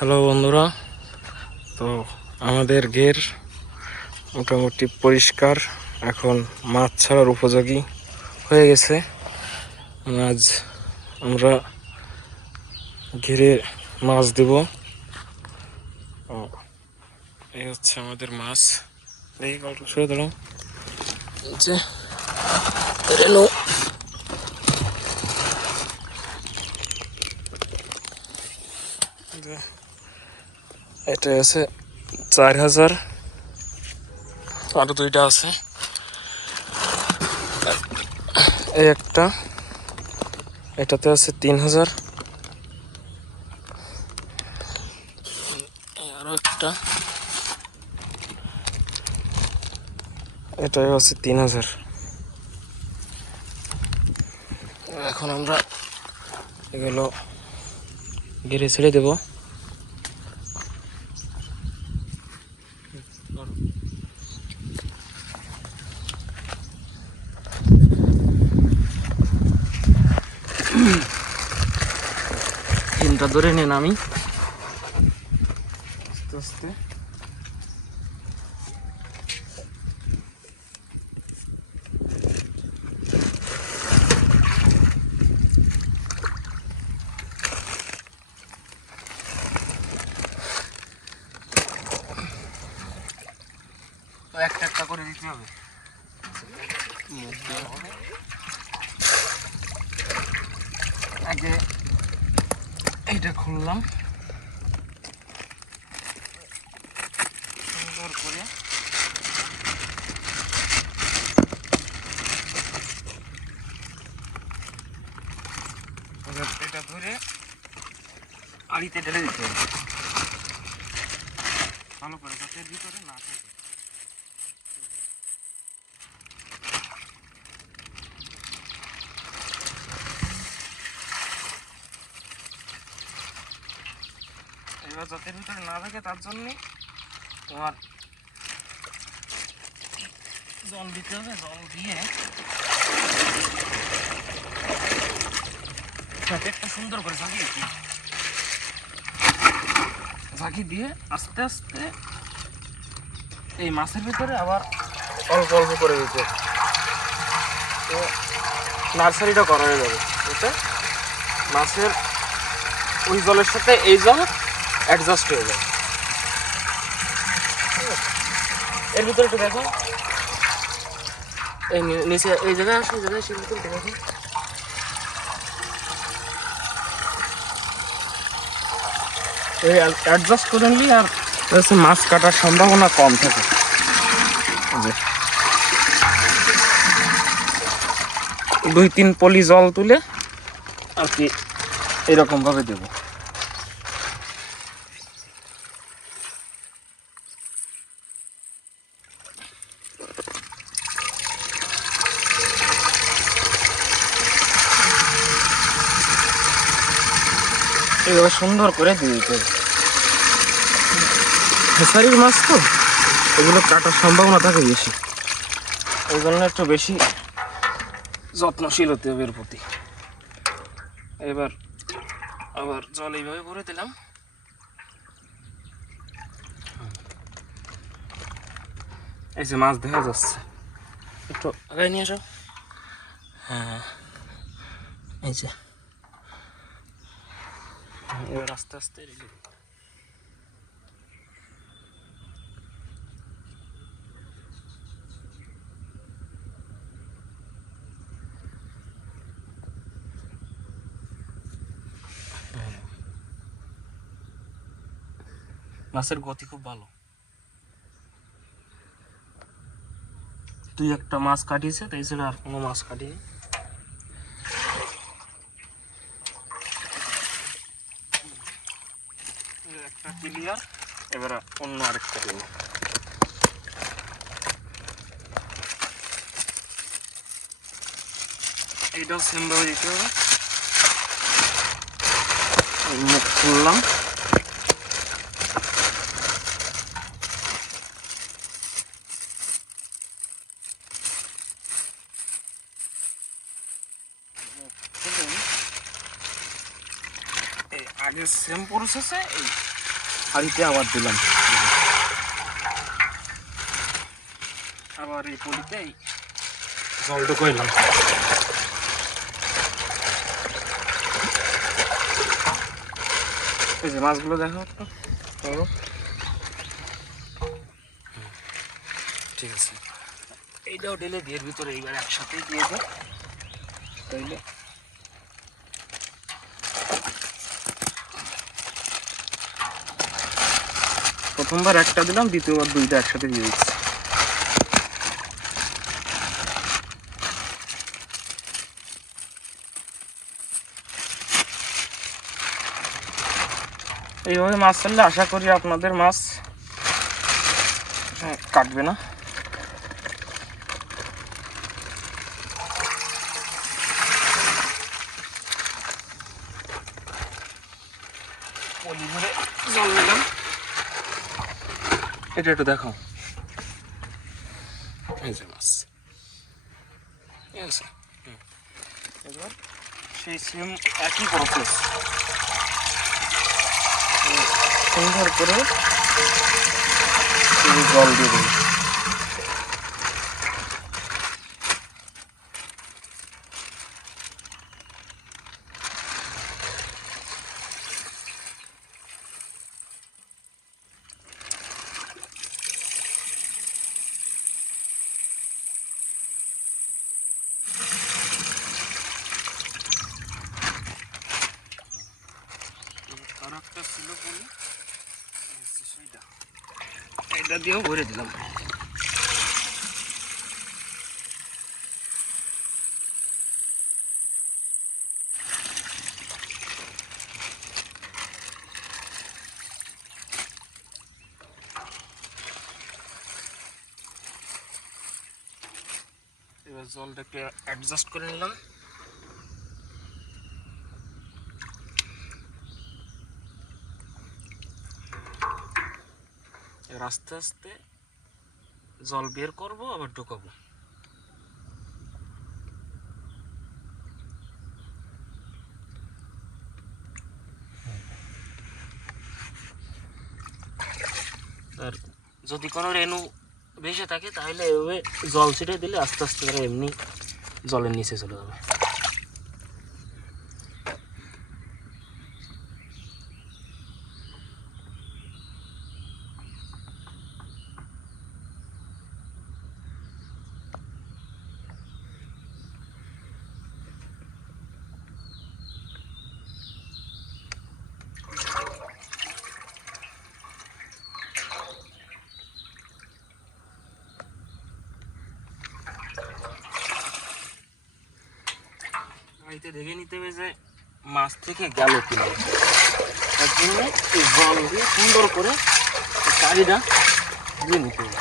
Hello বন্ধুরা, তো আমাদের ঘের মোটামুটি পরিষ্কার, এখন মাছ ছাড়ার উপযোগী হয়ে গেছে। আজ আমরা ঘিরে মাছ দেব। এই হচ্ছে আমাদের মাছ। দেখি গল্প শুরু দাঁড়াও যে রেনু এটা আছে 4000, আরো দুইটা আছে। এই একটা, এটাতে আছে 3000, আরো একটা, এটাও আছে 3000। এখন আমরা এগুলো গেড়ে ছেড়ে দেব। তিনটা ধরে নেন, আমি আস্তে আস্তে একটা একটা করে দিতে হবে। আগে এইটা খুললাম সুন্দর করে, এটা ধরে আড়িতে ঢেলে দিতে হবে ভালো করে, যাতে এর ভিতরে না থাকে। এবার যাতে এর ভিতরে না থাকে তার জন্য তোমার জল দিতে হবে। জল দিয়ে প্যাকেটটা সুন্দর করে ঝাঁকি দিয়ে আস্তে আস্তে এই মাছের ভিতরে আবার অল্প অল্প করে দিতে, তো নার্সারিটা করা হয়ে যাবে। এতে মাছের ওই জলের সাথে এই জল অ্যাডজাস্ট হয়ে যাবে। এর ভিতরে একটু দেখো, এই নিচে এই জায়গায় আসে, এই জায়গায় সে ভিতরে দেখো, এই অ্যাডজাস্ট করে নিলি আর মাছ কাটার সম্ভাবনা কম থাকে। 2-3 পলি জল তুলে আর কি এরকম ভাবে দেব। এইভাবে সুন্দর করে দিয়ে দিতে হবে। ফিশারির মাছ তো এগুলো কাটার সম্ভাবনা থাকে বেশি, ওই জন্য একটু বেশি যত্নশীল হতে হবে এর প্রতি। এবার আবার জল এইভাবে ভরে দিলাম। এই যে মাছ দেখা যাচ্ছে, একটু আগায় নিয়ে আসো। হ্যাঁ, এই যে এবার আস্তে আস্তে মাছের গতি খুব ভালো। তুই একটা মাছ কাটিয়েছে, তাই ছাড়া আর কোনো মাছ কাটিয়ে একটা ক্লিয়ার। এবার অন্য আরেকটা দিন, এইটাও সেম ভাবে দিতে হবে। মুখ খুললাম, আগে সেম প্রসেসে এই হাঁড়িতে আবার দিলাম, আবার এই পলিতে জল ঢুকাইলাম। এই যে মাছগুলো দেখো একটু, ঠিক আছে। এইটাও ঢেলে দিয়ে ভিতরে এইবার একসাথেই দিয়ে দাও, তাইলে প্রথমবার একটা দিলাম, দ্বিতীয়বার দুইটা একসাথে দিয়ে দিচ্ছি। এইভাবে মাছ ছাড়লে আশা করি আপনাদের মাছ কাটবে না। পলি ভরে জল নিলাম, এটা একটু দেখো, এই যে মাছ, ঠিক আছে। এবার সেই সেম একই প্রসেস সুন্দর করে জল দিয়ে দেবো। আর একটা ছিল বলে সেইটা, এটা দিয়েও ভরে দিলাম। এবার জলটাকে অ্যাডজাস্ট করে নিলাম। এবার আস্তে আস্তে জল বের করবো, আবার ঢুকাবো। আর যদি কোনো রেণু ভেসে থাকে তাহলে এভাবে জল ছিটে দিলে আস্তে আস্তে তারা এমনি জলের নিচে চলে যাবে। বাড়িতে দেখে নিতে হবে যে মাছ থেকে গেল কিনা, তার জন্য এই জল দিয়ে সুন্দর করে চারিটা দিয়ে নিতে হবে।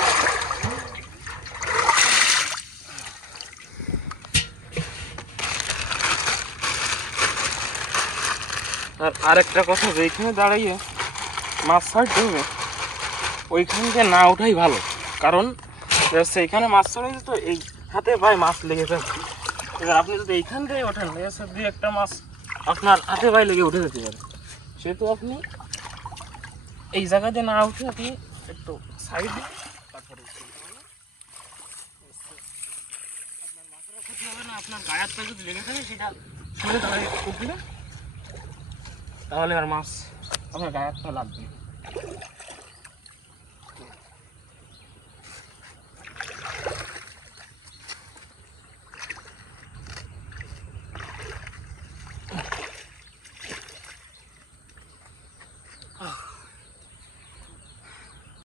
আর আরেকটা কথা, যেইখানে দাঁড়াইয়ে মাছ ছাড়তে হবে ওইখানকে না ওঠাই ভালো, কারণ সেইখানে মাছ ছাড়াই তো এই হাতে ভাই মাছ লেগে যাবে। এবার আপনি যদি এইখান থেকে ওঠেন, দুই একটা মাছ আপনার হাতে ভাই লেগে উঠে যেতে পারে। সেহেতু আপনি এই জায়গাতে না উঠে আপনি একটু সাইডে, তারপরে আপনার মাছেরও ক্ষতি হবে না, আপনার গায়েরটা যদি লেগে থাকে সেটা সরে তাহলে উঠলে, তাহলে আর মাছ আপনার গায়েরটা লাগবে।